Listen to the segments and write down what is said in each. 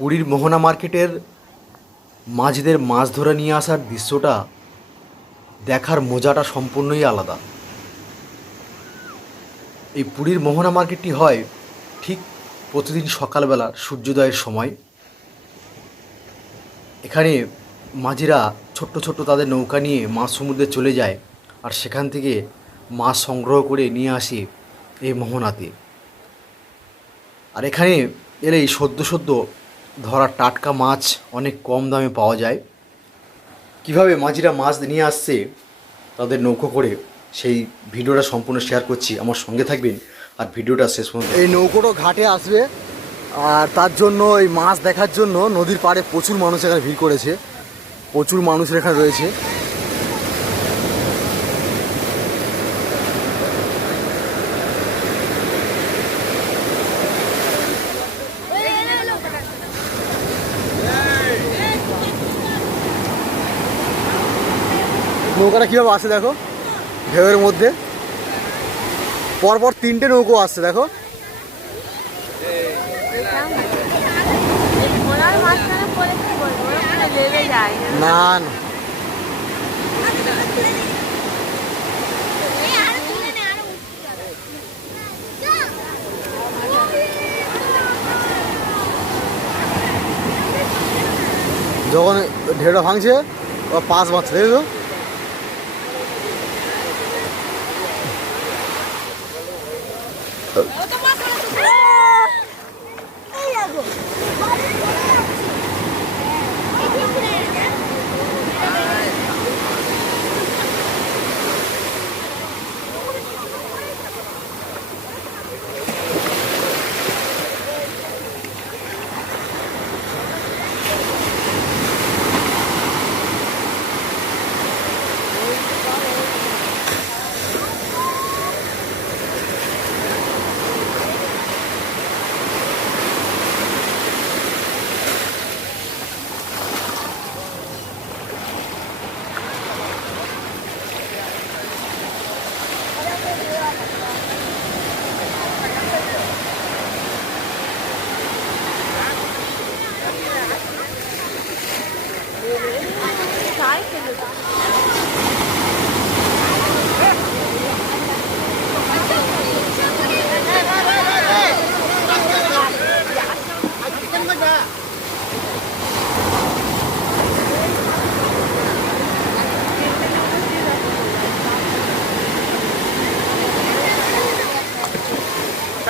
পুরীর মোহনা মার্কেটের মাঝিদের মাছ ধরে নিয়ে আসার দৃশ্যটা দেখার মজাটা সম্পূর্ণই আলাদা। এই পুরীর মোহনা মার্কেটটি হয় ঠিক প্রতিদিন সকালবেলা সূর্যোদয়ের সময়। এখানে মাঝিরা ছোট্ট ছোট্ট তাদের নৌকা নিয়ে মাছ সমুদ্রে চলে যায় আর সেখান থেকে মাছ সংগ্রহ করে নিয়ে আসে এই মোহনাতে। আর এখানে এলেই সদ্য সদ্য ধরা টাটকা মাছ অনেক কম দামে পাওয়া যায়। কীভাবে মাঝিরা মাছ নিয়ে আসছে, তাদের নৌকো করে সেই ভিডিওটা সম্পূর্ণ শেয়ার করছি। আমার সঙ্গে থাকবেন আর ভিডিওটা শেষ পর্যন্ত এই নৌকোটা ঘাটে আসবে আর তার জন্য এই মাছ দেখার জন্য নদীর পাড়ে প্রচুর মানুষ এখানে ভিড় করেছে। প্রচুর মানুষের এখানে রয়েছে। নৌকাটা কীভাবে আসে দেখো? ঢেউয়ের মধ্যে। পরপর তিনটে নৌকো আসছে, দেখো। না যখন ঢেউটা ভাঙছে ও পাশ মারছে দেখো Eu tô passando.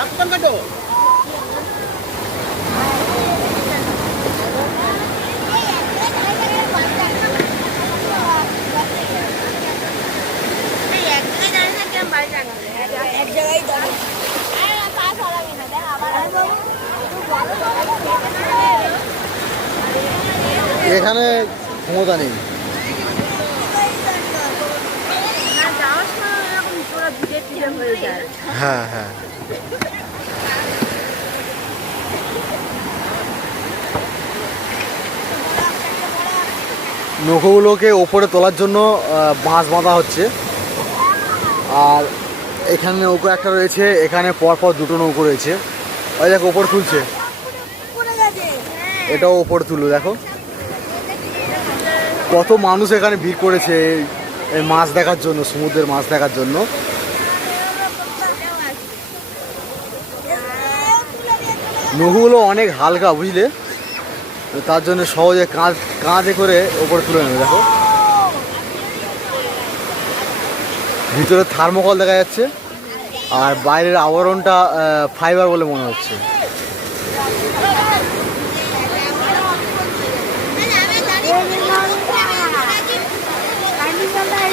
Kapan ka doon? এখানে ক্ষমতা নেই। হয়ে। হ্যাঁ। হ্যাঁ নৌকোগুলোকে ওপরে তোলার জন্য বাঁশ বাঁধা হচ্ছে। আর এখানে নৌকো একটা রয়েছে এখানে পরপর দুটো নৌকো রয়েছে। ওই দেখো ওপর তুলছে এটাও ওপরে তুলো দেখো। কত মানুষ এখানে ভিড় করেছে এই- মাছ দেখার জন্য, সমুদ্রের মাছ দেখার জন্য? নৌকোগুলো অনেক হালকা, বুঝলে? তার জন্য সহজে কাঁধ, কাঁধে করে ওপরে তুলে নেবে, দেখো। ভিতরে থার্মোকল দেখা যাচ্ছে, আর বাইরের আবরণটা ফাইবার বলে মনে হচ্ছে।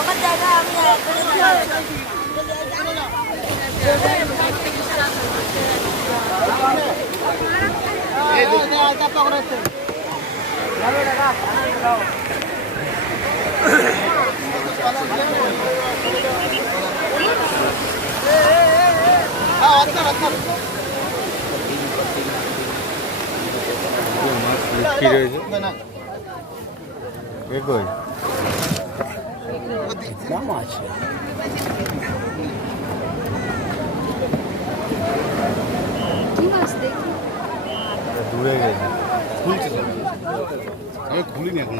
আমার জায়গা আমি কি রয়েছে কি মাছ দেখি? দূরে গেছে। আমি খুলিনি এখন।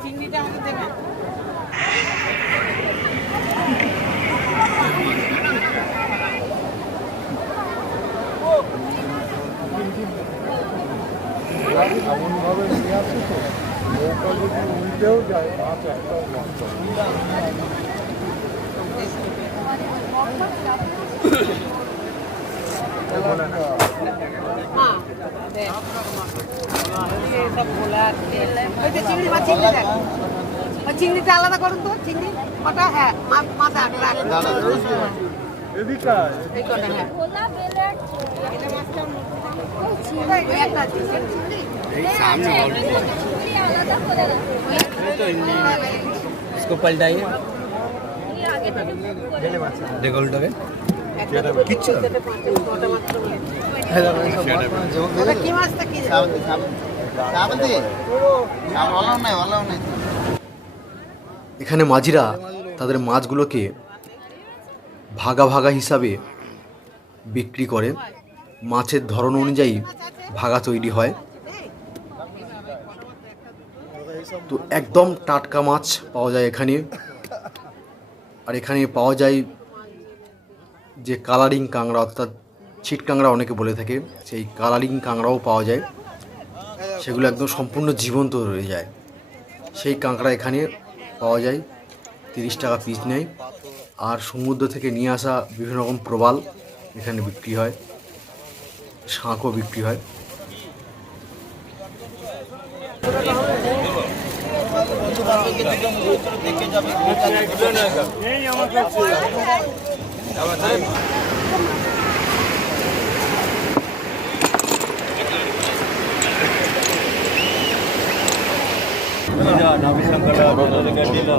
চিংড়িটা আমাকে দেবেন? এমনভাবে নিয়ে আসে তো নৌকা যদি উল্টেও যায় মাছ একটাও নষ্ট চিংড়িটা আলাদা করুন তো চিংড়ি ওটা হ্যাঁ মা- মাথা রাখ এদিকে আয়। এই কটা হ্যাঁ ভোলা বেলেট এটা মাছটা ওই ওই একটা আছে, চিংড়ি। সামনে চিংড়ি আলাদা করে রাখো इसको पलटाइए এই আগে থেকে বুক করে देखो उल्टा একটা এখানে মাঝিরা তাদের মাছগুলোকে ভাগা ভাগা হিসাবে বিক্রি করে। মাছের ধরন অনুযায়ী ভাগা তৈরি হয়। তো একদম টাটকা মাছ পাওয়া যায় এখানে। আর এখানে পাওয়া যায় যে কালারিং কাঁকড়া, অর্থাৎ ছিট কাঁকড়া অনেকে বলে থাকে, সেই কালারিং কাঁকড়াও পাওয়া যায়। সেগুলো একদম সম্পূর্ণ জীবন্ত রয়ে যায়। সেই কাঁকড়া এখানে পাওয়া যায়, তিরিশ টাকা পিস নেয়। আর সমুদ্র থেকে নিয়ে আসা বিভিন্ন রকম প্রবাল এখানে বিক্রি হয়, শাঁখও বিক্রি হয়। নবরত্ন ফরমালিন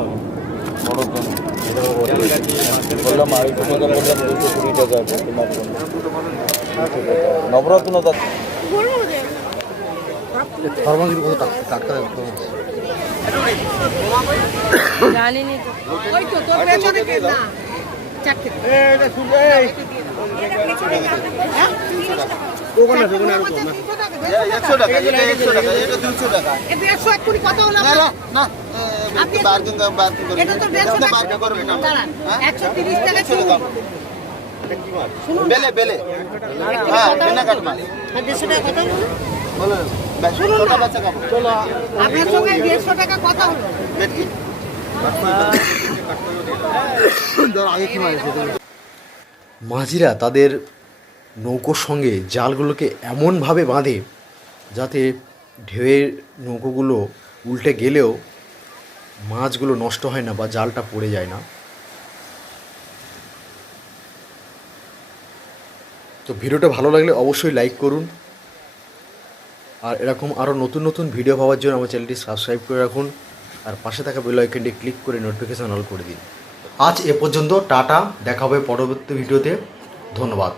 ওই তোর পেছনে না আর একশো টাকা দেড়শো এক কুড়ি কত হলো আপনার? আপনি এটা তো দেড়শো টাকা দাঁড়ান, একশো তিরিশ টাকা। বেলে বেলে। হ্যাঁ কথা কাট দেড়শো টাকা কথা বলো শুনুন আপনার সঙ্গে দেড়শো টাকা কথা হলো। মাঝিরা তাদের নৌকোর সঙ্গে জালগুলোকে এমনভাবে বাঁধে যাতে ঢেউয়ের নৌকোগুলো উল্টে গেলেও মাছগুলো নষ্ট হয় না বা জালটা পড়ে যায় না। তো ভিডিওটা ভালো লাগলে অবশ্যই লাইক করুন। আর এরকম আরও নতুন নতুন ভিডিও পাওয়ার জন্য আমার চ্যানেলটি সাবস্ক্রাইব করে রাখুন। আর পাশে থাকা বেল আইকনটি ক্লিক করে নোটিফিকেশন অল করে দিন। আজ এ পর্যন্ত, টাটা, দেখা হবে পরবর্তী ভিডিওতে। ধন্যবাদ।